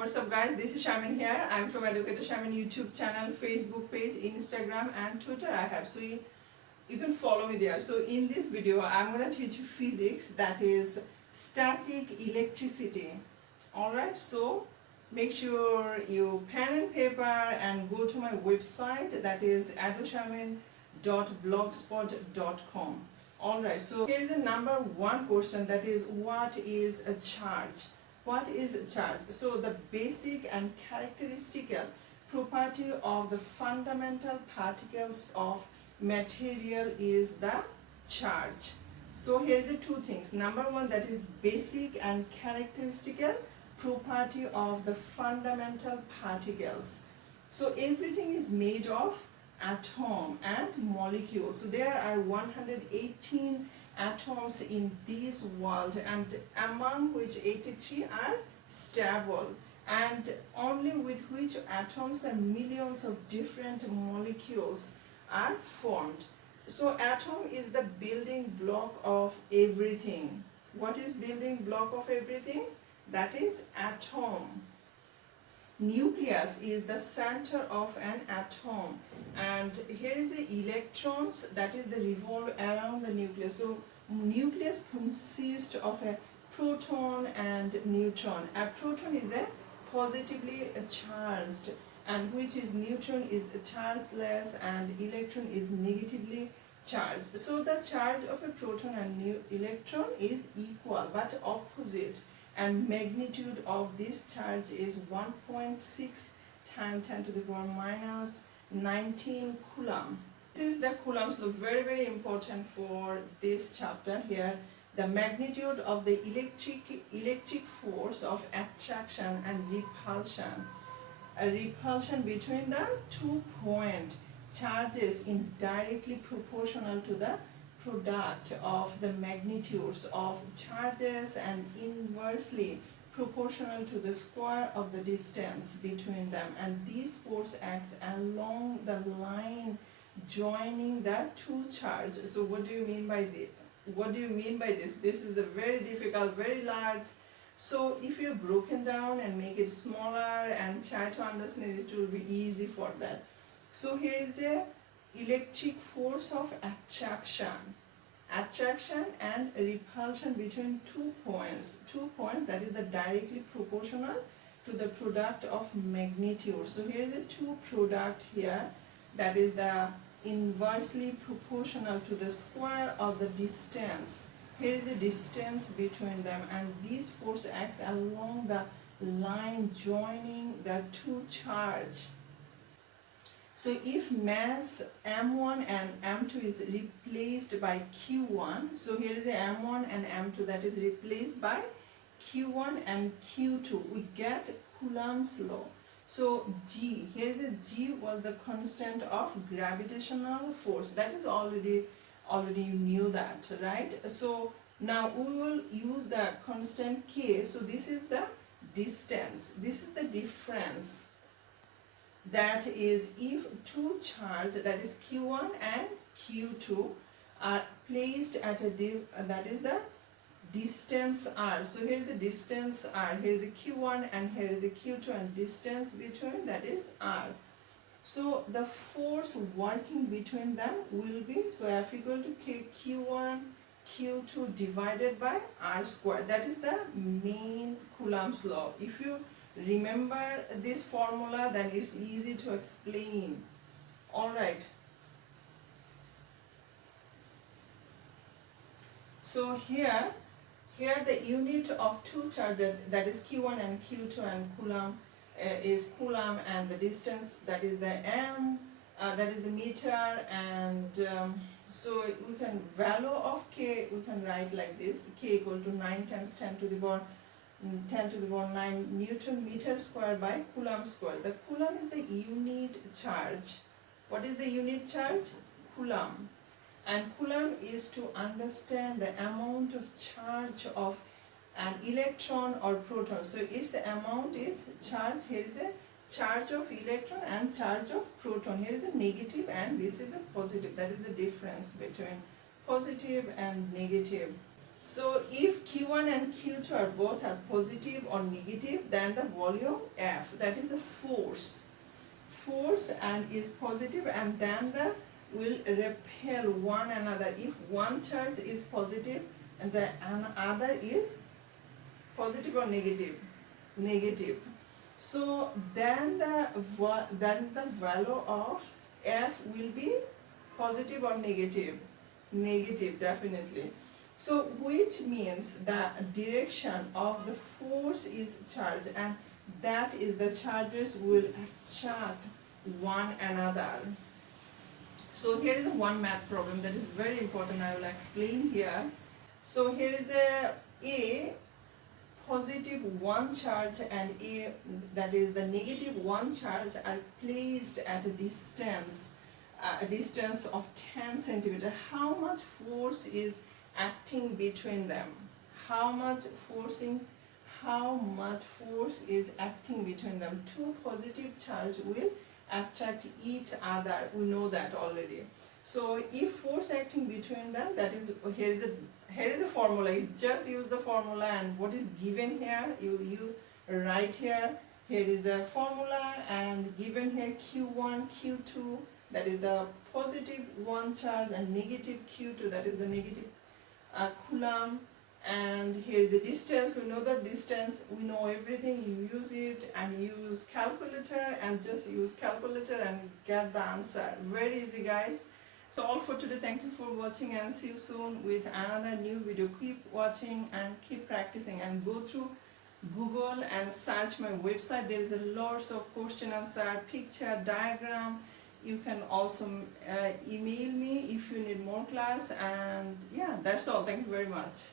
What's up guys, this is Charmin here. I'm from Educatorsharmin YouTube channel, Facebook page, Instagram and Twitter I have. So you can follow me there. So in this video I'm going to teach you physics, that is static electricity. Alright, so make sure you pen and paper and go to my website, that is educatorsharmin.blogspot.com. Alright, so here is a number one question, that is what is a charge? What is a charge? So the basic and characteristical property of the fundamental particles of material is the charge. So here's the two things. Number one, that is basic and characteristical property of the fundamental particles. So everything is made of atom and molecule. So there are 118 atoms in this world, and among which 83 are stable, and only with which atoms and millions of different molecules are formed. So atom is the building block of everything. What is building block of everything? That is atom. Nucleus is the center of an atom, and here is the electrons, that is the revolve around the nucleus. So nucleus consists of a proton and neutron. A proton is a positively charged, and which is neutron is chargeless, and electron is negatively charged. So the charge of a proton and electron is equal but opposite, and magnitude of this charge is 1.6 times 10 to the power minus 19 coulomb. This is the Coulombs Law, very important for this chapter here. The magnitude of the electric force of attraction and repulsion. A repulsion between the 2 point charges is directly proportional to the product of the magnitudes of charges and inversely proportional to the square of the distance between them, and this force acts along the line joining the two charges. So what do you mean by this? What do you mean by this? This is a very difficult, very large. So if you broken down and make it smaller and try to understand it, will be easy for that. So here is a electric force of attraction and repulsion between 2 points. 2 points, that is the directly proportional to the product of magnitude. So here is a two product here, that is the inversely proportional to the square of the distance. Here is the distance between them, and this force acts along the line joining the two charge. So if mass m1 and m2 is replaced by q1, so here is the m1 and m2 that is replaced by q1 and q2, we get Coulombs law. So G, here is a G was the constant of gravitational force. That is already you knew that, right? So now we will use the constant K. So this is the distance. This is the difference. That is, if two charges, that is Q1 and Q2, are placed at a that is the distance r. So here is the distance r, here is a q1 and here is a q2, and distance between, that is r. So the force working between them will be, so F equal to K q1 q2 divided by r square. That is the main Coulombs law. If you remember this formula, then it's easy to explain. Alright, so here the unit of two charges, that is q1 and q2, and coulomb is coulomb, and the distance, that is the m, that is the meter, and so we can value of k, we can write like this: k equal to 9 times 10 to the power 9 Newton meter square by coulomb square. The coulomb is the unit charge. What is the unit charge? Coulomb. And coulomb is to understand the amount of charge of an electron or proton. So its amount is charge. Here is a charge of electron and charge of proton. Here is a negative and this is a positive. That is the difference between positive and negative. So if Q1 and Q2 are both are positive or negative, then the volume F, that is the force and is positive, and then the will repel one another. If one charge is positive and the other is positive or negative, so then the value of F will be positive or negative definitely. So which means the direction of the force is charge, and that is the charges will attract one another. So here is a one math problem that is very important. I will explain here. So here is a positive one charge and a, that is the negative one charge, are placed at a distance of 10 centimeter. How much force is acting between them? How much force is acting between them? Two positive charge will attract each other. We know that already. So if force acting between them, that is, here is a formula. You just use the formula, and what is given here, you write here. Here is a formula, and given here Q1, Q2, that is the positive one charge, and negative Q2, that is the negative coulomb. And here is the distance. We know the distance, we know everything. You use it and use calculator, and just use calculator and get the answer. Very easy, guys. So all for today. Thank you for watching, and see you soon with another new video. Keep watching and keep practicing, and go through Google and search my website. There is a lots of question answer, picture, diagram. You can also email me if you need more class. And yeah, that's all. Thank you very much.